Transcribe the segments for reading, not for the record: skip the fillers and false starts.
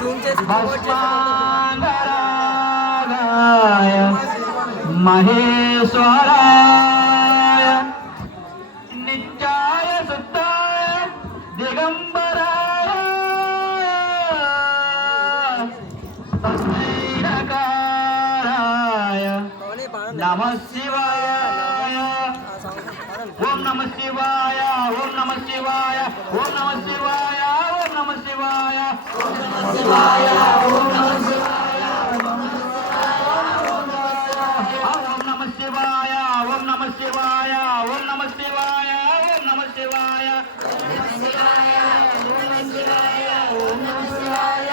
भस्मांगरागाय महेश्वराय नित्याय सुताय दिगंबराय तस्मैनकाराय नमः शिवाय ओम नमः शिवाय ओम नमः शिवाय ओम नमः शिवाय ओम नमः शिवाय ओम नमः शिवाय ओम नमः शिवाय ओम नमः शिवाय ओम नमः शिवाय ओम नमः शिवाय ओम नमः शिवाय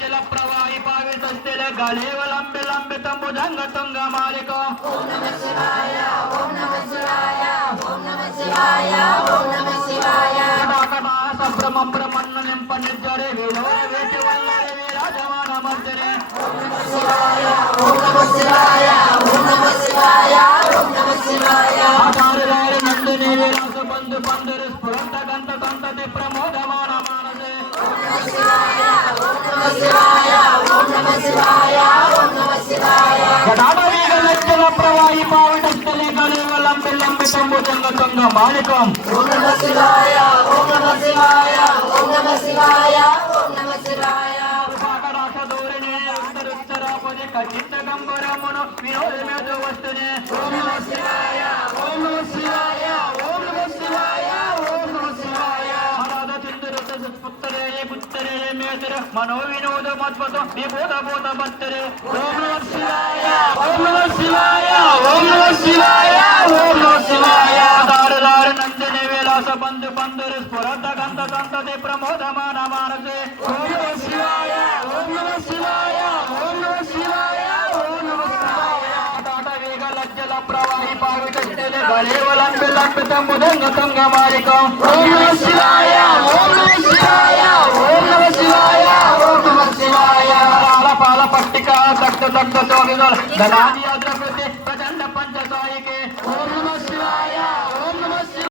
जल प्रवाही पावित असलेले गालेव लंबे लंबे तंबुजंग तुंग मालिक ओम नमः शिवाय ओम नमः शिवाय ओम नमः शिवाय ओम नमः शिवाय डाकमा संभ्रमं ब्रह्मण्यं पंडितरे वेदवरे वेति वल्लरे विराजमान मंदिरे ओम नमः शिवाय ओम नमः शिवाय ओम नमः शिवाय ओम नमः शिवाय आधाररे नंदिनी विलास बंधु पंडरे स्फुरंत गंत गंतते प्रमोदमान मानसे ओम नमः शिवाय ओम नमः शिवाय ओम नमः शिवाय ओम नमः शिवाय जटावेगलज्जल प्रवाही पावितस्थले गलेव लंबे लंबे तंबुजंग तुंग मालिकं ओम नमः शिवाय ओम नमः शिवाय ओम नमः शिवाय ओम नमः शिवाय पाकरास दोरणे उत्तरोत्तरापदे कचित्त गंभरमनो विनोद मेदो वस्तुने ओम नमः शिवाय ओम नमः शिवाय ओम नमः शिवाय ओम नमः शिवाय अनाद चिंतरत पुत्तरे पुत्तरे मेदर मनो विनोद मद्भत विबोध बोध बत्तरे ओम नमः शिवाय ओम नमः शिवाय ओम नमः शिवाय ओम नमः शिवाय दार दार नंदने विलास बंधु बंधुर स्फुरत गंत गंतते प्रमोदमान मानसे ओम नमः शिवाय ओम नमः शिवाय ओम नमः शिवाय ओम नमः शिवाय टाटा वेग लज्जल प्रवाही पावितस्थले गलेव लंबे लंबे तंबुजंग तुंग मालिकं ओम नमः शिवाय ओम नमः शिवाय ओम नमः शिवाय ओम नमः शिवाय पाल पाल पट्टिका दग्ध दग्ध चोगिदल धनादि